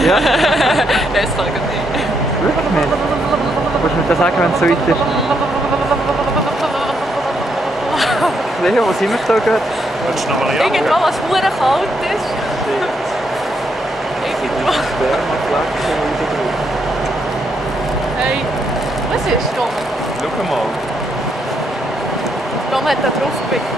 Ja? Das kann ich nicht. Wirklich nicht? Willst du mir das sagen, wenn es so weit ist? Leo, wo sind wir da gerade? Willst du noch mal jagen? Irgendwo, was verdammt kalt ist. Irgendwo. Hey, was ist Tom? Schau mal. Tom hat da drauf gepickt.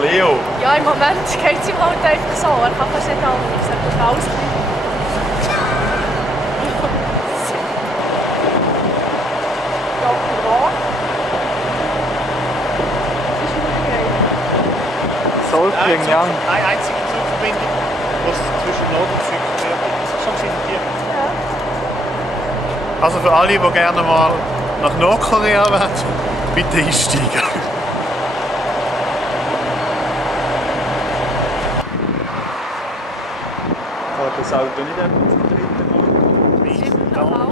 Leo. Ja, im Moment geht es ihm halt einfach so. Er kann fast nicht anders. Er muss alles Solking, ja. Eine einzige Zugverbindung, was zwischen Nord und Süd quer ist. So sind die. Also für alle, die gerne mal nach Nordkorea wollen, bitte einsteigen. Kann das Auto nicht etwa zum dritten Mal?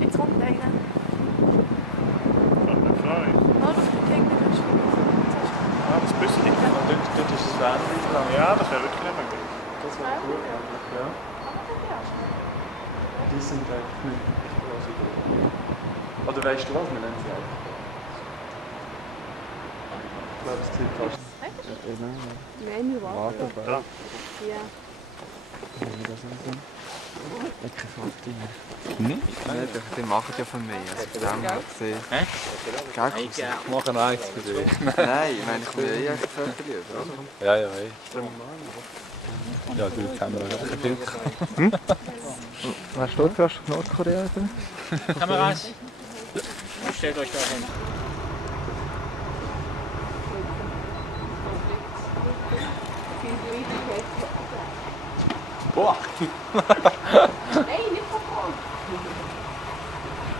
Jetzt kommt einer. Das Büsseli. Dort ist das Fähnchen dran. Ja, das wäre wirklich nicht mehr gut. Das wäre gut eigentlich, ja. Die sind eigentlich nicht so gut. Oder weißt du was, wir nennen sie einfach. Ich glaube, es zieht fast. Nein, wir warten. Da. Ja. Lecker Fotos. Nicht? Die machen ja von mir. Also von dem her gesehen. Hä? Gell? Ich mache noch eins für dich. Nein, ich meine, ich will ja Fotos lieber. Ja, ja, ey. Ja, du, die Kamera hat kein Bild. Was steht für Nordkorea? Kameras, stellt euch da hin. Boah! Nein, nicht verfolgt.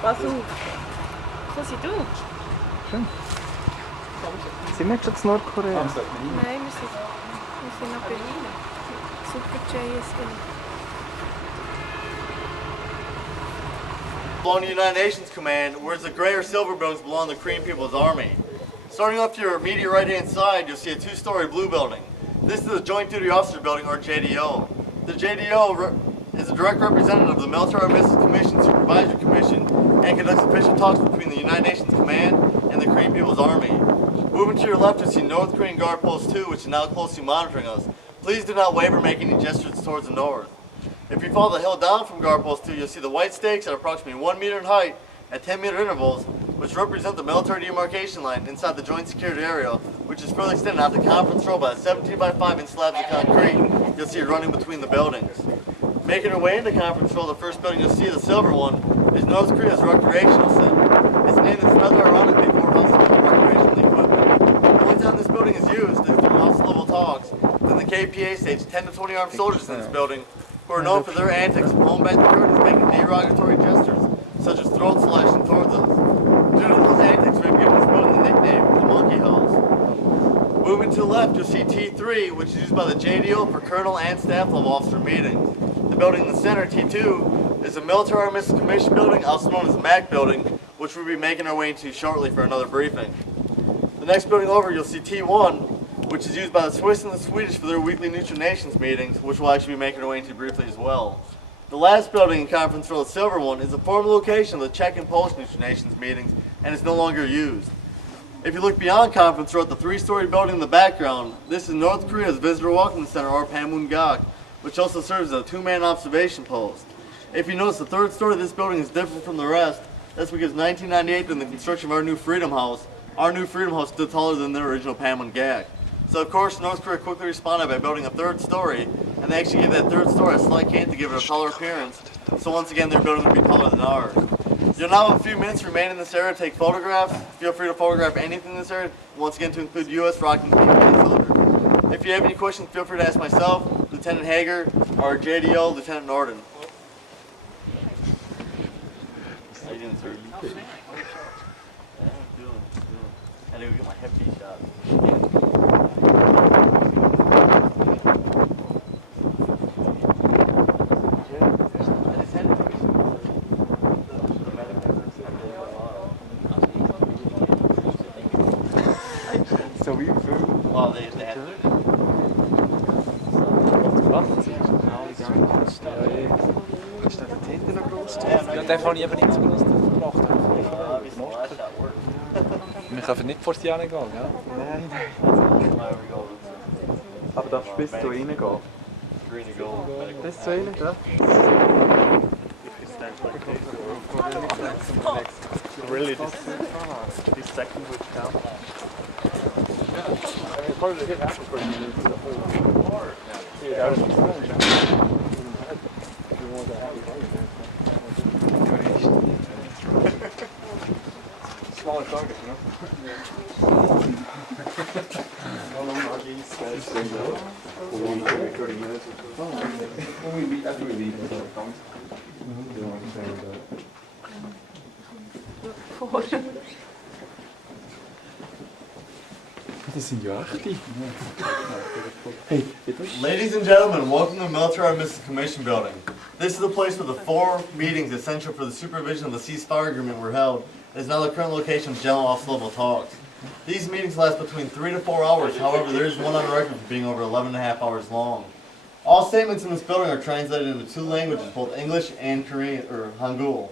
Was du? Was du? Schön. Sind wir jetzt schon in Nordkorea? Nein, wir sind noch Berlin. Super JSG. Belong to the United Nations Command, whereas the gray or silver buildings belong to the Korean People's Army. Starting off to your immediate right-hand side, you'll see a two-story blue building. This is the Joint Duty Officer Building, or JDO. The JDO is a direct representative of the Military Missiles Commission Supervisory Commission and conducts official talks between the United Nations Command and the Korean People's Army. Moving to your left, you'll see North Korean Guard Post 2, which is now closely monitoring us. Please do not waver, making any gestures towards the north. If you follow the hill down from Guard Post 2, you'll see the white stakes at approximately 1 meter in height at 10-meter intervals, which represent the military demarcation line inside the joint security area, which is further extended out the conference row by 17 by 5 inch slabs of concrete you'll see running between the buildings. Making our way into conference row, the first building you'll see, the silver one, is North Korea's recreational center. It's named as rather ironically for house level recreational equipment. The only time this building is used is during house level talks. Then the KPA staged 10 to 20 armed soldiers in this building who are known for their antics of pulling back the curtains, making derogatory gestures, such as throat slashing towards us. Due to those antics, we've given this building the nickname, the Monkey House. Moving to the left, you'll see T3, which is used by the JDO for colonel and staff level officer meetings. The building in the center, T2, is the Military Army Missiles Commission building, also known as the MAC building, which we'll be making our way into shortly for another briefing. The next building over, you'll see T1, which is used by the Swiss and the Swedish for their weekly Neutral Nations meetings, which we'll actually be making our way into briefly as well. The last building in conference row, the silver one, is a former location of the Czech and Polish Neutral Nations meetings and is no longer used. If you look beyond conference row at the three-story building in the background, this is North Korea's Visitor Welcome Center, or Panmunjom, which also serves as a two-man observation post. If you notice, the third story of this building is different from the rest. That's because 1998, during the construction of our new Freedom House stood taller than the original Panmunjom. So of course, North Korea quickly responded by building a third story, and they actually gave that third story a slight cant to give it a taller appearance. So once again, their building will be taller than ours. You'll now have a few minutes remaining in this area to take photographs. Feel free to photograph anything in this area, once again to include U.S. rocking PPA soldiers. If you have any questions, feel free to ask myself, Lieutenant Hager, or JDO, Lieutenant Norden. How you doing, sir? Yeah, doing. I need to get my hip beat shot. So wie viel? Well, they had to. Ja, den habe ich eben nicht so groß gemacht. Wir können nicht vor sie hingehen, gell? Nein. Aber darfst du bis zu ihnen gehen? Bis zu ihnen, ja? Really, this second would count. Smaller target, you know? How long are these guys? 30 minutes or so. When we leave, after we leave, we'll come. Das sind ja echte. Hey, Ladies and gentlemen, welcome to the Military Armistice Commission Building. This is the place where the 4 meetings essential for the supervision of the ceasefire agreement were held. It is now the current location of General Office level talks. These meetings last between 3 to 4 hours, however there is one on record for being over 11.5 hours long. All statements in this building are translated into 2 languages, both English and Korean, or Hangul,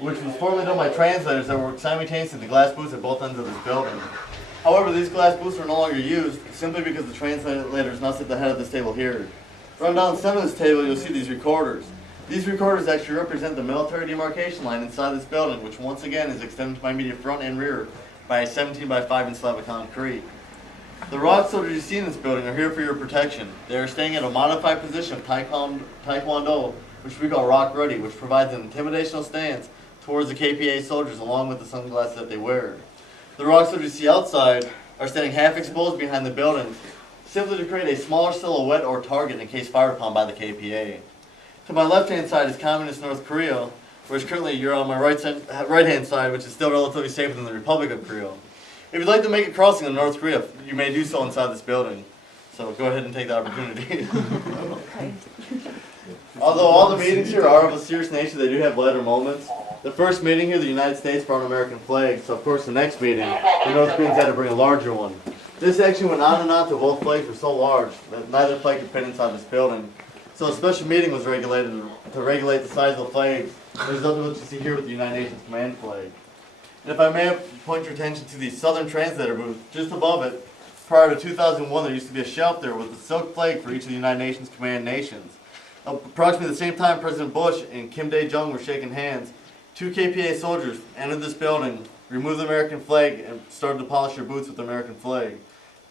which was formerly done by translators that worked simultaneously in the glass booths at both ends of this building. However, these glass booths are no longer used simply because the translators now sit at the head of this table here. Run down the center of this table, you'll see these recorders. These recorders actually represent the military demarcation line inside this building, which once again is extended to my immediate front and rear by a 17 by 5 inch slab of concrete. The rock soldiers you see in this building are here for your protection. They are staying at a modified position of Taekwondo, which we call rock ready, which provides an intimidational stance towards the KPA soldiers along with the sunglasses that they wear. The rock soldiers you see outside are standing half exposed behind the building, simply to create a smaller silhouette or target in case fired upon by the KPA. To my left-hand side is Communist North Korea, whereas currently you're on my right-hand side, which is still relatively safer than the Republic of Korea. If you'd like to make a crossing to North Korea, you may do so inside this building. So go ahead and take the opportunity. Although all the meetings here are of a serious nature, they do have lighter moments. The first meeting here, the United States brought an American flag, so of course the next meeting, the North Koreans had to bring a larger one. This actually went on and on until both flags were so large that neither flag could fit inside this building. So a special meeting was regulated to regulate the size of the flags. There's nothing what you see here with the United Nations command flag. And if I may point your attention to the Southern Translator booth, just above it, prior to 2001 there used to be a shelf there with a silk flag for each of the United Nations command nations. Approximately the same time President Bush and Kim Dae-jung were shaking hands, 2 KPA soldiers entered this building, removed the American flag, and started to polish their boots with the American flag.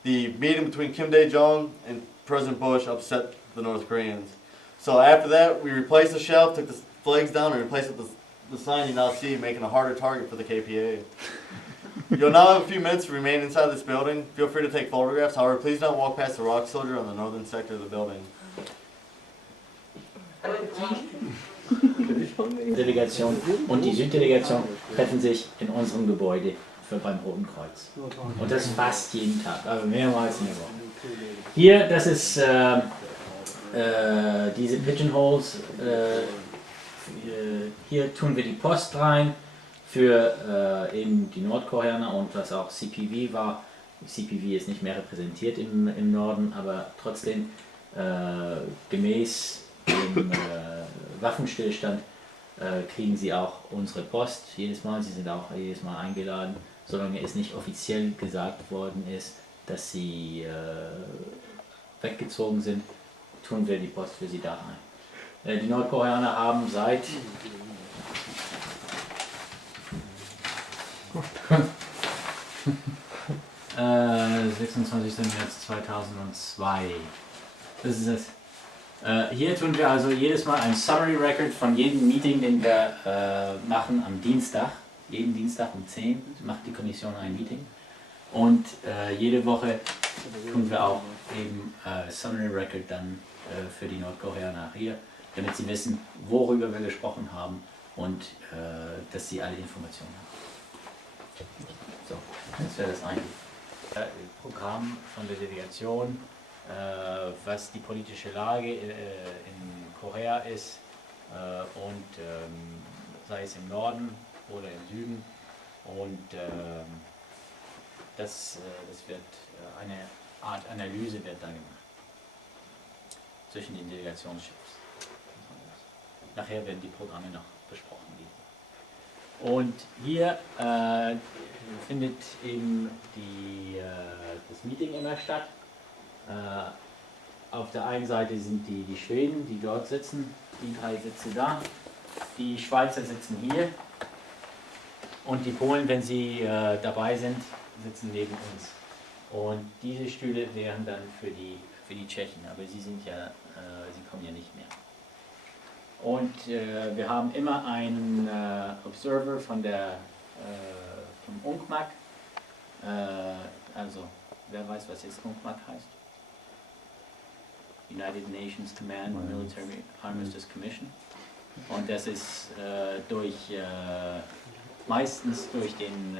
The meeting between Kim Dae-jung and President Bush upset the North Koreans. So after that, we replaced the shelf, took the flags down, and replaced it with the sign you now see, making a harder target for the KPA. You'll now have a few minutes to remain inside this building. Feel free to take photographs. However, please don't walk past the rock soldier on the northern sector of the building. Delegation und die Süddelegation treffen sich in unserem Gebäude beim Roten Kreuz. Und das fast jeden Tag, aber mehrmals in der Woche. Hier, das ist diese Pigeonholes, hier tun wir die Post rein für eben die Nordkoreaner und was auch CPV war. CPV ist nicht mehr repräsentiert im Norden, aber trotzdem gemäß dem Waffenstillstand kriegen sie auch unsere Post jedes Mal. Sie sind auch jedes Mal eingeladen, solange es nicht offiziell gesagt worden ist, dass sie weggezogen sind, tun wir die Post für sie da rein. Die Nordkoreaner haben seit 26. März 2002. Das ist es. Hier tun wir also jedes Mal ein Summary Record von jedem Meeting, den wir machen am Dienstag. Jeden Dienstag um 10 macht die Kommission ein Meeting. Und jede Woche tun wir auch eben Summary Record dann für die Nordkoreaner hier, damit sie wissen, worüber wir gesprochen haben und dass sie alle Informationen haben. So, das wäre das eine. Programm von der Delegation, was die politische Lage in Korea ist und sei es im Norden oder im Süden, und das wird eine Art Analyse wird da gemacht zwischen den Delegationschefs. Nachher werden die Programme noch besprochen wird. Und hier findet eben das Meeting immer statt. Auf der einen Seite sind die Schweden, die dort sitzen, die 3 Sitze da. Die Schweizer sitzen hier. Und die Polen, wenn sie dabei sind, sitzen neben uns. Und diese Stühle wären dann für die Tschechen, aber sie kommen ja nicht mehr. Und wir haben immer einen Observer vom UNGMAC. Also, wer weiß, was jetzt UNGMAC heißt? United Nations Command Military Armistice Commission. Und das ist meistens durch den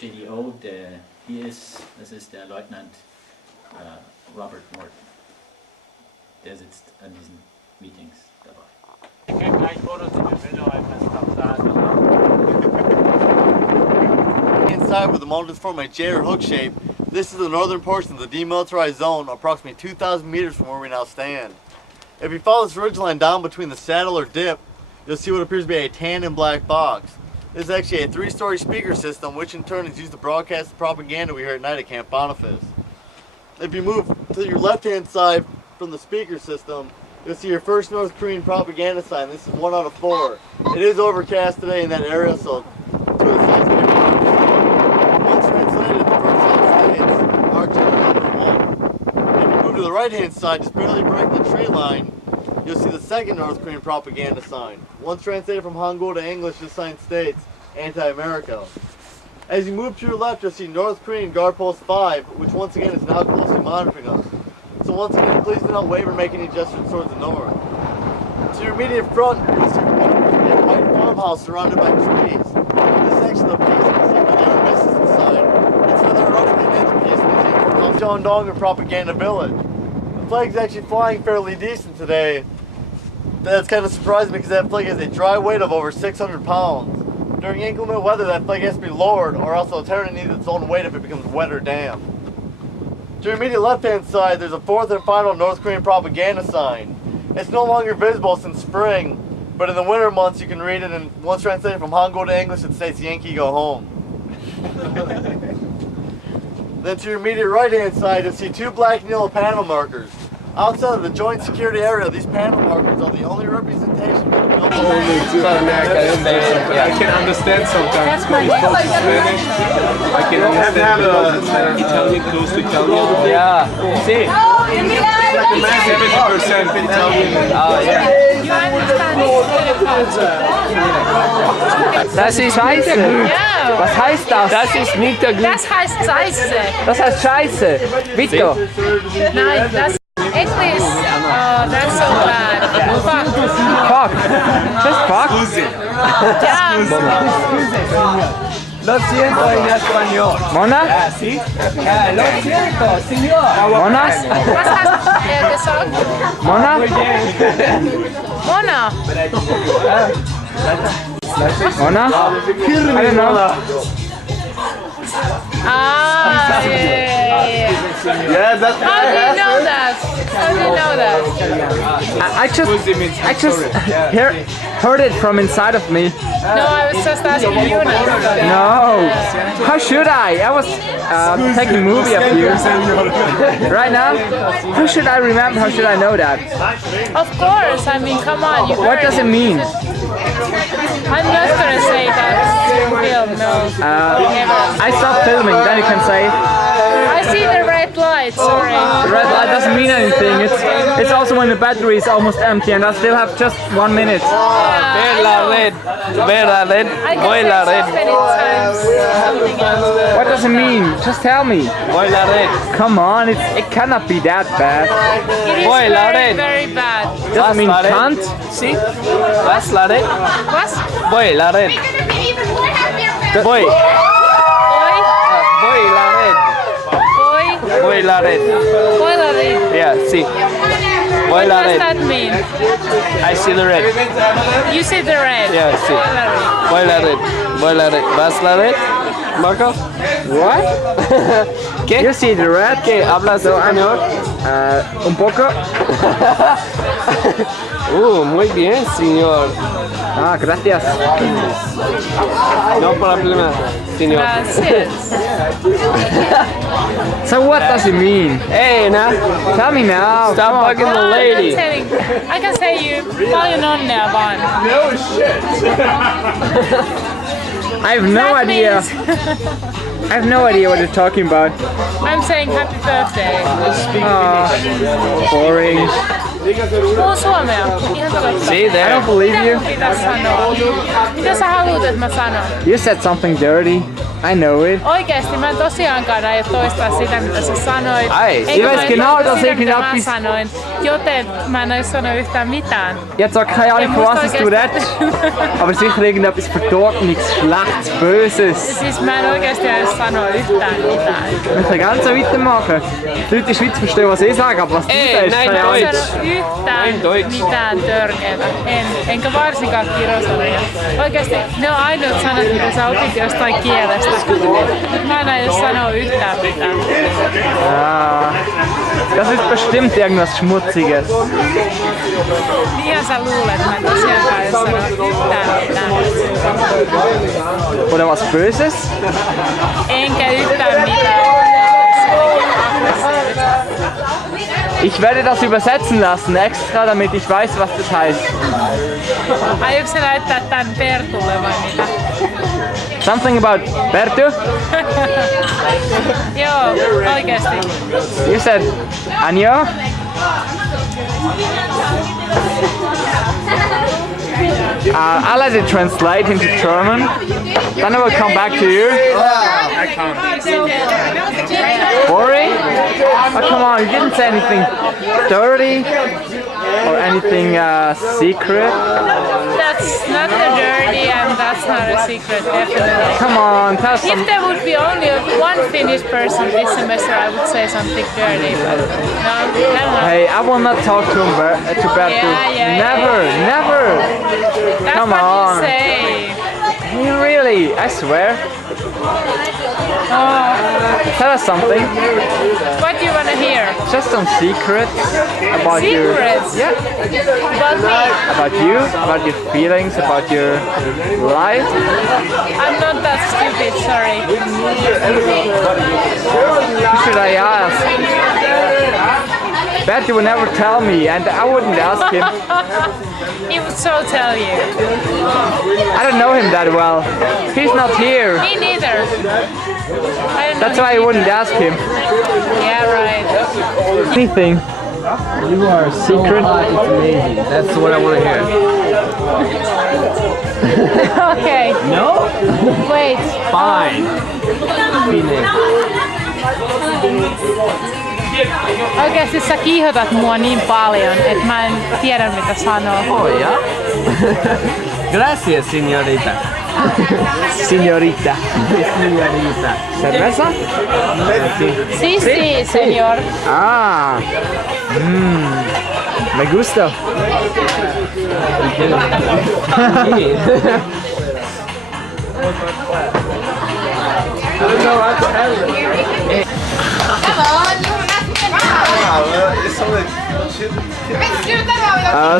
JDO, der hier ist, das ist der Leutnant Robert Morton. Der sitzt an diesen Meetings dabei. Ich kann gleich Fotos in der Bilder einfach sagen. Inside where the mountains form a J or hook shape, this is the northern portion of the demilitarized zone, approximately 2,000 meters from where we now stand. If you follow this ridgeline down between the saddle or dip, you'll see what appears to be a tan and black box. This is actually a 3-story speaker system, which in turn is used to broadcast the propaganda we hear at night at Camp Boniface. If you move to your left-hand side from the speaker system, you'll see your first North Korean propaganda sign. This is 1 out of 4. It is overcast today in that area, so 2 of the signs may be overcast. Once translated, the first sign states, Arch number 1. If you move to the right-hand side, just barely break the tree line, you'll see the second North Korean propaganda sign. Once translated from Hangul to English, this sign states, anti-America. As you move to your left, you'll see North Korean Guard Post 5, which once again is now closely monitoring us. So once again, please do not waver, make any gestures towards the north. To your immediate front, you'll see a white farmhouse surrounded by trees. This is actually the Peace Museum with our misses inside. It's another ironically named the Peace Museum for Hamjeongdong and Propaganda Village. The flag is actually flying fairly decent today. That's kind of surprising because that flag has a dry weight of over 600 pounds. During inclement weather, that flag has to be lowered, or else it'll turn and needs its own weight if it becomes wet or damp. To your immediate left-hand side, there's a 4th and final North Korean propaganda sign. It's no longer visible since spring, but in the winter months you can read it, and once translated from Hangul to English, it states "Yankee go home." Then to your immediate right-hand side, you'll see 2 black and yellow panel markers. Outside of the joint security area, these panel markers are the only representation of the I can understand sometimes when you spoke Spanish. I can understand Italian, close to Italian. Yeah, see. 70% Italian. Oh, yeah. Das ist Scheiße. Ja. Was heißt das? Das ist nicht der Glück. Das heißt Scheiße. Das heißt Scheiße. Victor. Nein, das English. Oh, that's so bad. Fuck. Fuck. Just fuck. Ja. Lo siento en español. Mona? Sí. Lo siento, señor. Mona? Was hast du gesagt? Mona? Mona. Mona? I don't know. Ah, yeah. Yeah, that's How do you know that? How do you know that? I just heard it from inside of me. No, I was just asking you now. No. How should I? I was taking a movie of you. Right now? How should I remember? How should I know that? Of course, I mean, come on. You What heard does it mean? I'm not gonna say that. Film, no. I stopped filming, then you can say. I see the red light, sorry. The red light doesn't mean anything. It's also when the battery is almost empty and I still have just 1 minute. Ve la red. Voy la red. What does it mean? Just tell me. Voy la red. Come on, it cannot be that bad. It is very, very bad. Does it mean cunt? Sí. Vas la red. Was? Voy la red. Voy. Boy? Voy la red. Boy? Voy la red. Boy la red. Yeah, sí. Voy What la does red. that mean? I see the red. You see the red. Yeah, sí. Boy la red. Voy la red. Voy la red. ¿Vas la red? Marco? What? ¿Qué? You see the red? ¿Qué? ¿Hablas español? Un poco. Muy bien, señor. Ah, gracias. No problema, señor. Gracias. So what does it mean? Hey, now, Tell me now. stop bugging the lady. I can say you paljon onnea vaan. I have no That idea. means- I have no idea what you're talking about. I'm saying happy birthday. Boring. Puhu suomea. Ihan totta. See I there. don't believe you. Mitä pitäis sanoa? Mitä sä haluat, että mä sanon? You said something dirty. I know it. Oikeesti mä en tosiaankaan aio toistaa sitä, mitä sä sanoit. Ai, Eikä jag mä vet aio genau, toistaa dass sitä, ich mitä gedacht mä bis- sanoin. Joten mä en aio sanoa yhtään mitään. Jetzt auch keine Ahnung, Ich von muss was da es du redest. Aber sicher irgendetwas Vertorkenes, Schlechtes, Böses. Siis mä en oikeesti aio sanoa yhtään mitään. Wir können ganz so weitermachen. Die Leute in der Schweiz verstehen, was ich sage, aber was du Ei, sagst, näin keine Ahnung. Mä en sano yhtään Deutsch. mitään törkeätä. Enkä varsinkaan kirosanoja. Oikeesti ne on ainoat sanat, mitä sä opit jostain kielestä. Mä en aio sanoa yhtään mitään. Das ist bestimmt irgendwas Schmutziges. Niinhän sä luulet, mä en tosiaankaan aio sanoa yhtään mitään. Oder was Böses? Enkä yhtään mitään. Ich werde das übersetzen lassen, extra, damit ich weiß, was das heißt. Aiotko sä näyttää tän Pertulle vai mitä? Something about Bertu? Joo, oikeesti. You said Anjo? I'll let it translate into German. Then I will come back to you. Boring? Oh, come on, you didn't say anything dirty or anything secret. That's not a dirty and that's not a secret, definitely. Come on, tell If some. there would be only one Finnish person this semester, I would say something dirty, but no, never. Hey, I will not talk to Bertu. Yeah, Never, never. That's come what on. you say. Hey, really? I swear. Tell us something. What do you wanna hear? Just some secrets about your. Secrets? Yeah. About me? About you, about your feelings, about your life. I'm not that stupid, sorry. Who should I ask? Bertu would never tell me, and I wouldn't ask him. He would so tell you. I don't know him that well. He's not here. Me neither. I don't That's know why I wouldn't ask him. Yeah, right. Anything. You are secret. It's amazing. That's what I want to hear. Okay. No? Wait. Fine. Feeling. Oikeesti sä kiihotat mua niin paljon, että mä en tiedä mitä sanoa. Oh, yeah? Gracias, señorita. Señorita. Señorita. Cerveza? Sí, sí, señor. Ah. Me gusta.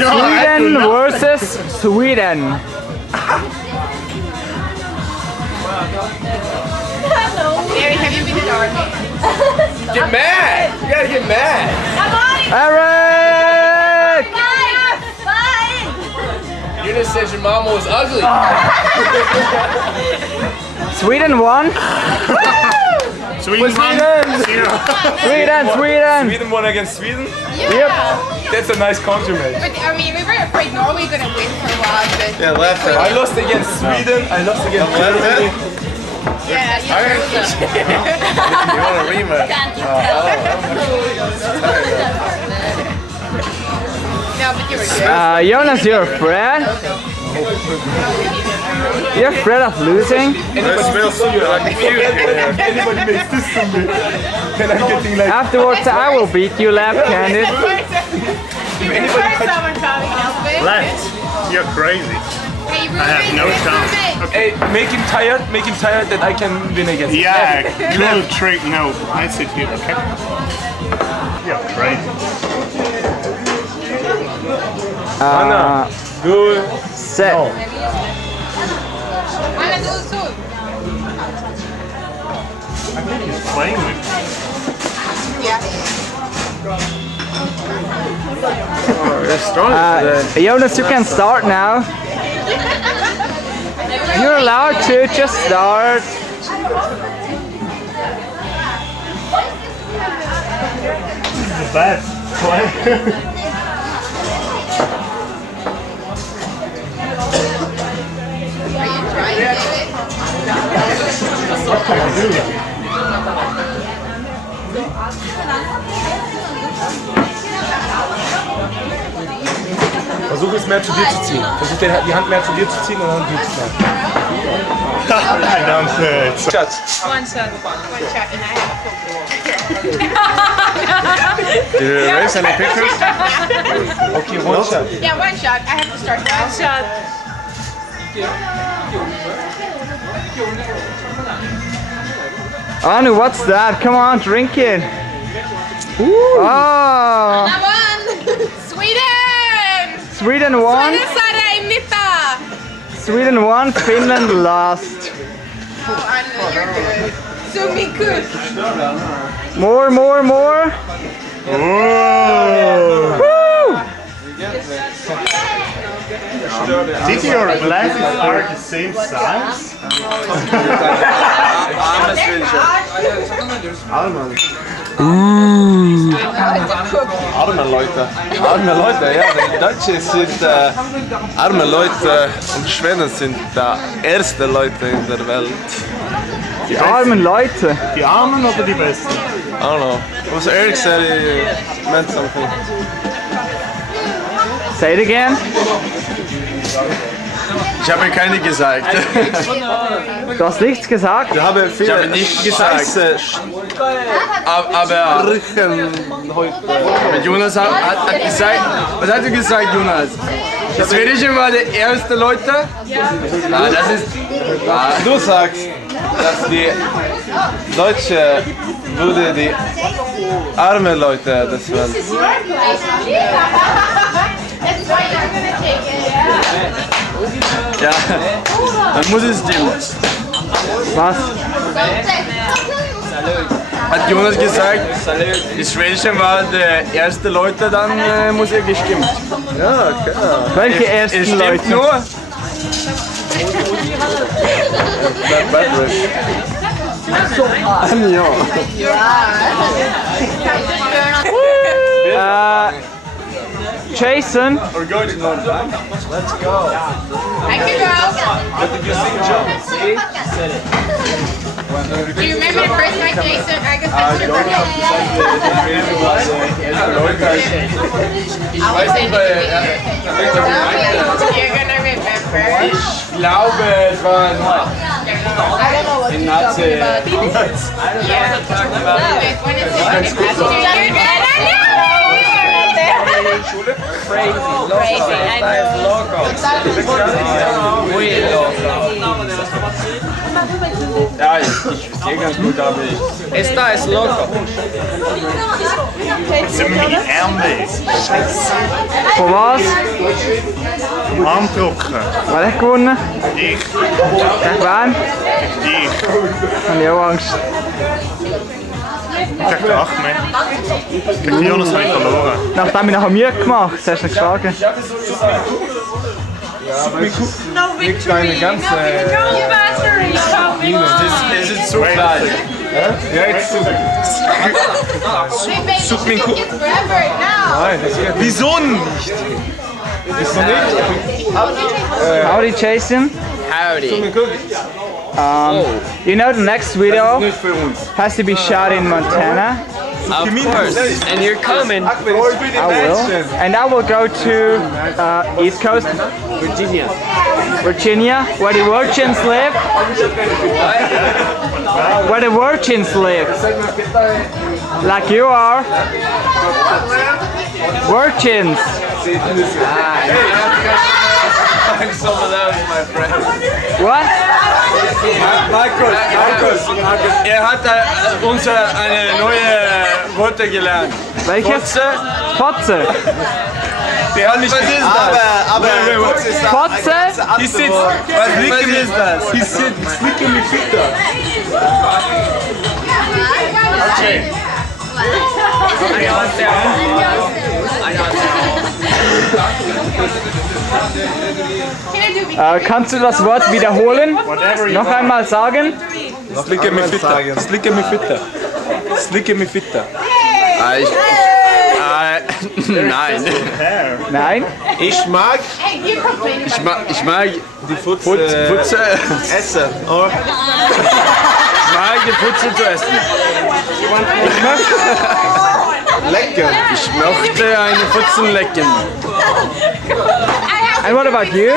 Sweden versus Sweden. Get mad! You gotta get mad! Eric! You just said your mama was ugly. Sweden won. Sweden. Sweden, Sweden. Sweden won against Sweden? Yep. That's a nice compliment. But I mean, we were afraid Norway was gonna win for a while, but Yeah, left hand. I lost against Sweden, I lost against Left Germany. hand? yeah, You want a rematch? no, but you were good. Jonas, you're afraid? You're afraid of losing? It smells like puke in here. Anybody makes this to me, and I'm getting like... Afterwards, I will beat you left-handed. Left. You're crazy. Hey, I have no chance. Hey, make him tired that I can win against him. Yeah, little trick. No, I sit here, okay? Yeah, great. Anna, du. Set. No. Anna, du so. I think he's playing with me. Yeah. You're strong today. Jonas, you can start now. You're allowed to just start. This is the best play. Are you trying, David? What can I do? Versuch es mehr zu dir zu ziehen. Versuch die Hand mehr zu dir zu ziehen und dann du zu ziehen. I don't say it. Schatz. One shot and I have Did you erase any pictures? Okay, one shot. Yeah, one shot. I have to start. One shot. Anu, what's that? Come on, drink it. Oh, I won! Sweden! Sweden won. Sweden saade i mitta! Sweden won. Finland lost. Oh, Anna, you're good. So me good. More. Oh. Woo! Did your glasses are the same size? Arme Leute, ja, die Deutschen sind arme Leute und Schweden sind die ersten Leute in der Welt. Die armen Leute. Die Armen oder die Besten? I don't know. Was Eric said, it meant something. Say it again. Ich habe keine gesagt. Du hast nichts gesagt. Ich habe nichts gesagt. Aber Jonas hat gesagt, was hat er gesagt, Jonas? Die Schwedischen waren die ersten Leute? Ja. Das ist, du sagst, dass die Deutsche würde die armen Leute des Welt. Ja, dann muss es stimmen. Was? Hat Jonas gesagt, die Schwedischen waren die ersten Leute, dann muss er gestimmt. Ja, klar. Welche ersten Es stimmt Leute? nur. Jason. We're going to London. Let's go. I can go. What did you sing, Joe? Do you remember the first night, Jason? I guess that's your birthday. You're gonna remember. Ich glaube, es war I don't know what you're talking about. Yeah. When it's you're good. Crazy, I Ja, ich verstehe ganz gut, aber ich... Esta es loco. Von was? Armdrucken. Wer hat gewonnen? Ich. Gegen wen? Ich. Habe ich auch Angst. Gegen Ahmed. Gegen Jonas habe ich verloren. Nachdem ich nachher Mühe gemacht hast du ihn geschlagen. no victory. Deine ganze... No battery. Es ist zu klein. Ja, jetzt zu... Such mich gut. Nein, das geht. Wieso nicht? Wieso nicht? Howdy, Jason. Howdy. You know the next video Nicht für uns. has to be shot in Montana. Of course. And you're coming. I will. And I will go to East Coast, Virginia. Virginia, where the Virgins live. Where the Virgins live. Like you are. Virgins. Some of those, my friend. What? Markus, er hat uns eine neue Worte gelernt. Welches? Fotze. Der hat nicht was ist das? Aber Fotze? Was ist das? He said, slicking me fitter. Kannst du das Wort wiederholen? Noch einmal sagen? Slicking me fitter. Slicking me fitter. Slicking me fitter. Nein. Nein? Ich mag Die Putze essen. Ich mag die Putze zu essen. Lecker. Ich möchte eine Putze lecken. And what about you?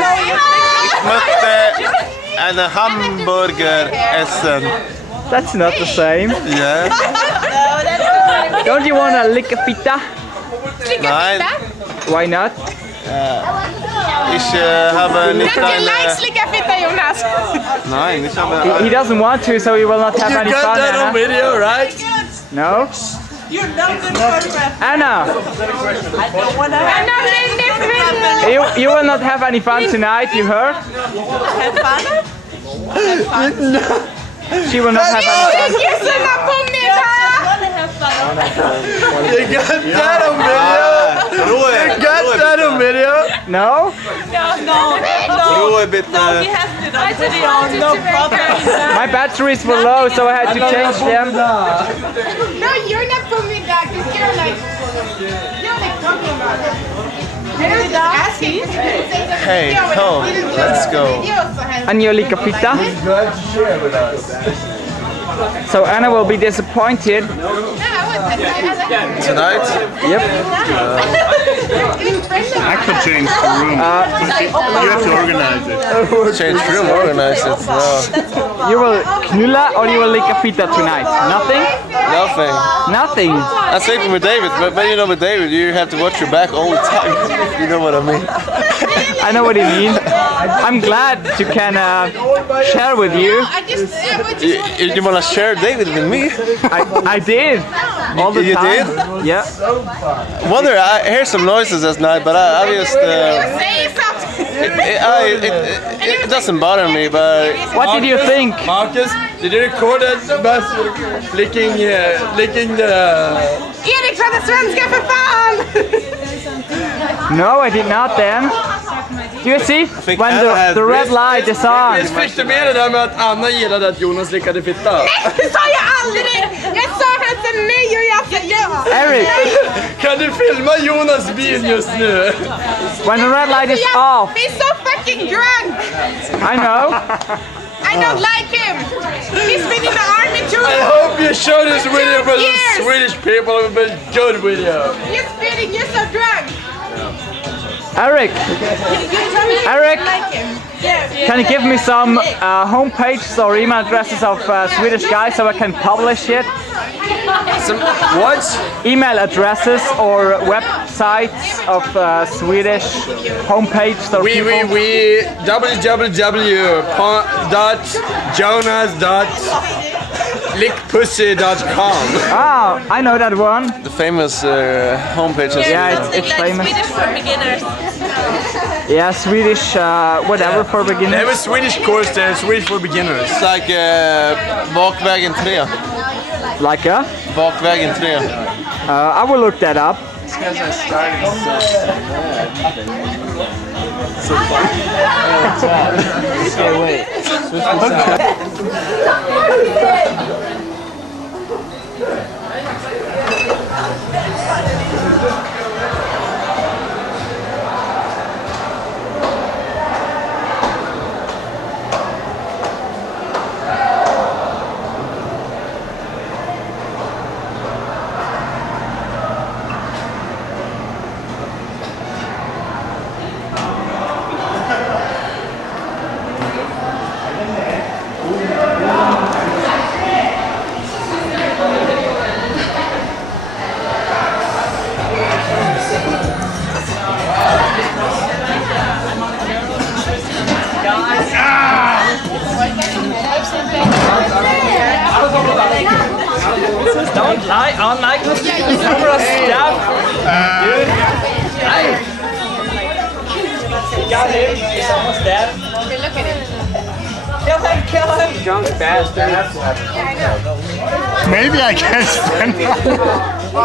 Ich möchte einen Hamburger essen. That's not the same. Ja. Don't you want a lick a pita? Nein, Why not? ich habe nicht eine... Jonas. Nein, ich habe... He doesn't want to, so he will not have any fun, Anna. video, right? No? You're not good photograph. Anna, I don't want to have you will not have any fun tonight, you heard? fun. She will not have any fun. You got that on video? You got that on video? No? Ruhe bitte. No, he has it on video. No problem. My batteries were low, so I had to change them. No, you're not filming that because you're like talking about it. Asking. Hey, come, let's go. And you lick a pita? So Anna will be disappointed. Tonight? Yep. I could change the room. You have to organize it. Change the room, organize it. No. You will knulla or you will lick a pita tonight? Nothing? Nothing. Nothing. I'm sleeping with David, but you know with David, you have to watch your back all the time. You know what I mean? I know what you mean. I'm glad to can share with you. You want to share David with me? I did. All the You time. did? Yeah. Wonder, I heard some noises last night, but I just... it doesn't bother me, but... What did you think? Marcus, did you record that bus licking the... Erik pratar svenska för fan! No, I did not then. Do you see? When the red light is on. Visst fick du med det där med att Anna gillade att Jonas lickade fitta? Det sa jag aldrig! Jag sa han sa nej och jag sa ja! Eric, Kan du filma Jonas bil just nu? when the red light is off. He's so fucking drunk! I know. I don't like him! He's been in the army too! I hope you show this video for the Yes. Swedish people. It will be a good video. You're spitting, you're so drunk! Eric, Eric, Like him. Yeah. can you give me some homepages or email addresses of Swedish guys so I can publish it? Some, what? Email addresses or websites of Swedish homepages or people? www.jonas.lickpussy.com. Ah, I know that one. The famous homepage. Yeah, it's famous. Swedish for beginners. Yeah, Swedish, whatever for They beginners. have a Swedish course there, Swedish for beginners. It's like Bakvägen 3. Like a? Bakvägen 3. I will look that up. He's almost dead. Okay, look at him. Kill him, drunk bastard. Maybe I can stand up. I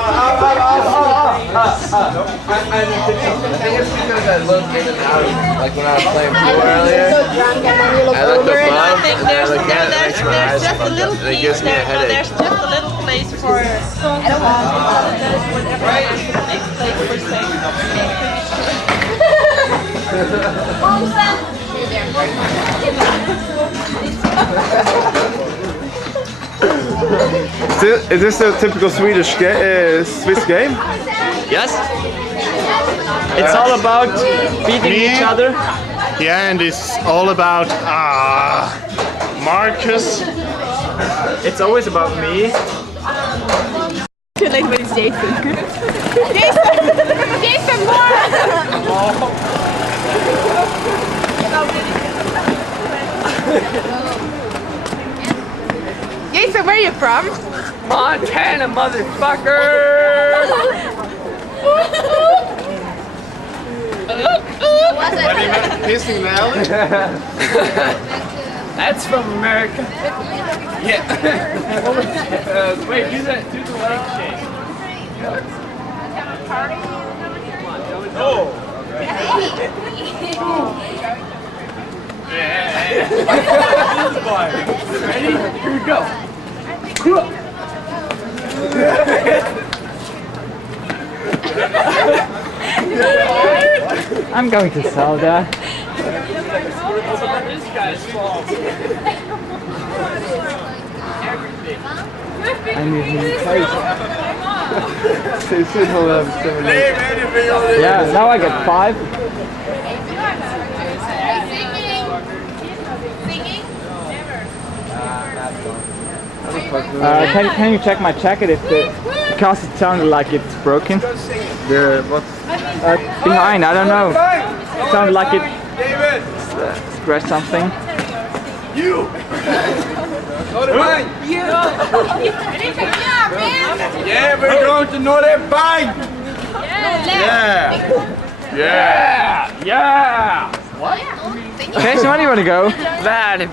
think it's because I look in and out, like when I was playing pool earlier. So drunk and then you look I look over and above, I think and I there's, look down, it makes my eyes just a fuck little up, and it piece gives me a there, but headache. there's just a little place for I don't want Is this a typical Swedish Swiss game? Yes. It's all about beating each other. Yeah, and it's all about Marcus. It's always about me. too late when it's Jason. Jason Jason, where are you from? Montana, motherfucker! Pissing the alley? That's from America. Yeah. Wait, do the leg shake. Oh. Ready? Here we go. I'm going to sell that. This guy's fault. I need him crazy. Yeah, now I get 5. Can you check my jacket because it sounded like it's broken? The what? Behind, I don't know. It sounded like it scratched something. You! Go to mine! Yeah, we're going to Northern Bank! Yeah! Yeah! Yeah! What? Jason, where do you want to go? That's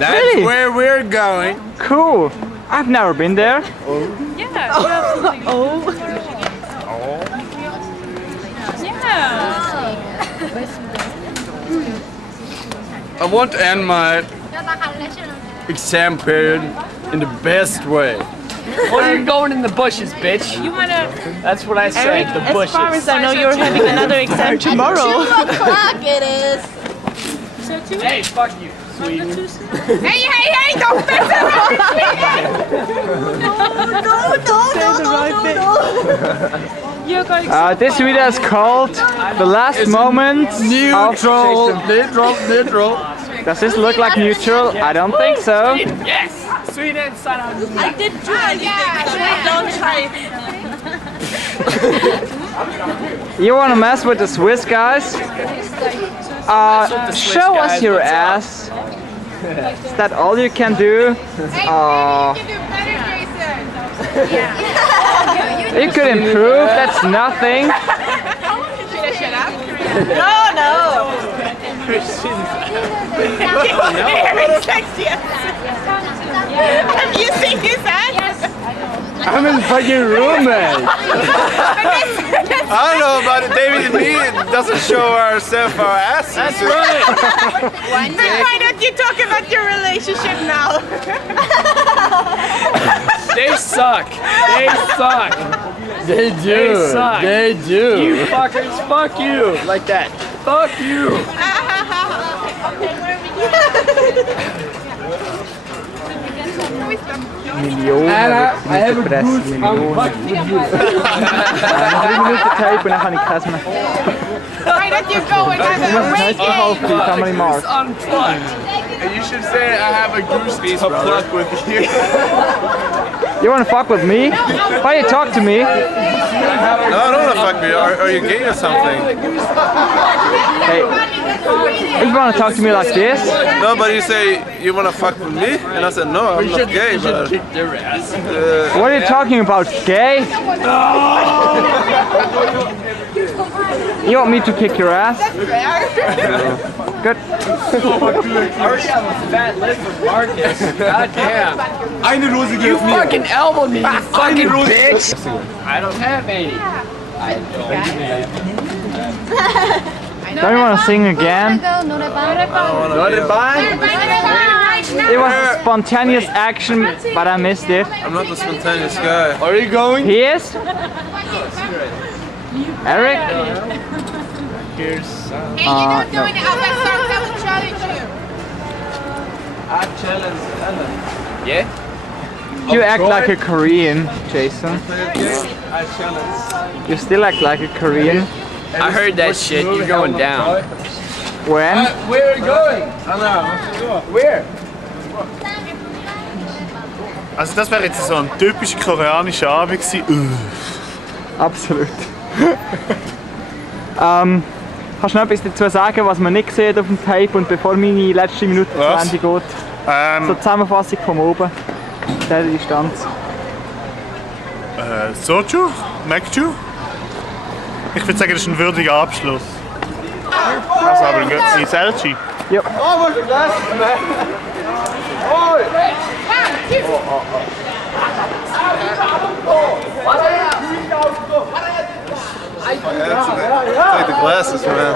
Really? where we're going. Cool. I've never been there. Yeah. Oh. I want to end my exam period in the best way. Well, you're going in the bushes, bitch. You wanna? That's what I said, the bushes. As far as I know, you're having another exam tomorrow. 2 o'clock it is. So two. Hey, fuck you, Sweden. Hey! Don't mess around, No. You're going. This video is called The Last Moment of Neutral, Jason. neutral. Does this look like neutral? I don't think so. Yes. Sweden, son of. I didn't do anything. Don't try. You wanna mess with the Swiss guys? Show us your ass. Is that all you can do? You could improve, that's nothing. No. Have you seen his ass? I'm in fucking roommate. I don't know about it. David and me doesn't show ourselves our asses. That's right. Why don't you talk about your relationship now? They suck. They suck. They do. They suck. They do. You fuckers, fuck you. Like that. Fuck you. Anna, I have a goose. I'm fucking with you. 3 minuten tape en dan ga ik gas met. Why don't you go and have a Nice behalve die Family Mart. And you should say I have a goose piece to pluck with you. You wanna fuck with me? Why you talk to me? No, I don't want to fuck me. Are you gay or something? Hey, you wanna talk to me like this? No, but you say you want to fuck with me, and I said no, I'm not gay. But Kick their ass. What are you talking about, gay? You want me to kick your ass? Good. I already have a fat lip for Marcus. God damn. Eine Rose You gibt's mir. fucking elbowed me, you fucking Rose. bitch. I don't have any. I don't have Don't you want to sing again? It was a spontaneous action, but I missed it. I'm not a spontaneous guy. Are you going? He is? Eric? Here's Hey, you're not doing it. I will challenge you. I challenge Ellen. Yeah? You act like a Korean, Jason. I challenge. You still act like a Korean. I heard that shit. You're going down. When? Where are you going? Anna, where? Also das wäre jetzt so ein typischer koreanischer Abend gewesen. Absolut. Kannst du noch etwas dazu sagen, was man nicht sieht auf dem Tape und bevor meine letzte Minute zu Ende geht? So Zusammenfassung von oben. Der Distanz. Soju? Mekju? Ich würde sagen, das ist ein würdiger Abschluss. Also aber in Selci. Ja. Oh, was ist das? Oh! Take the glasses, man.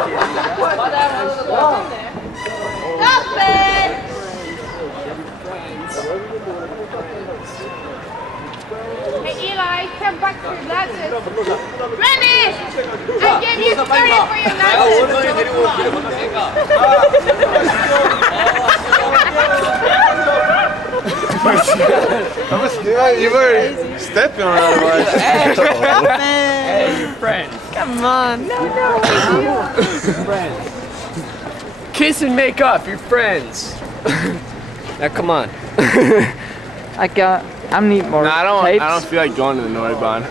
Stop it! Hey Eli, come back for your glasses. Rennie! I gave you 30 for your glasses. You were stepping on otherwise. Hey, your friends. Come on. No. Friends. Kiss and make up, you're friends. Now come on. I need more tapes. I don't feel like going to the Nordbahn.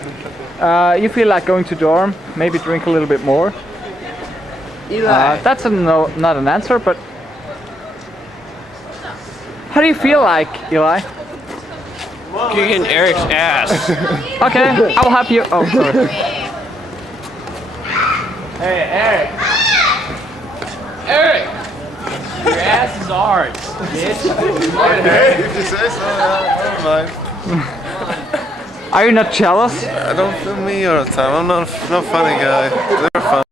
You feel like going to dorm? Maybe drink a little bit more. That's a no, not an answer, but how do you feel like, Eli? Kicking Eric's ass. Okay, I will help you. Oh, sorry. Hey, Eric. Eric! Your ass is ours, bitch. Hey, if you say so, never mind. Are you not jealous? Don't film me all the time. I'm not a funny guy. They're fun.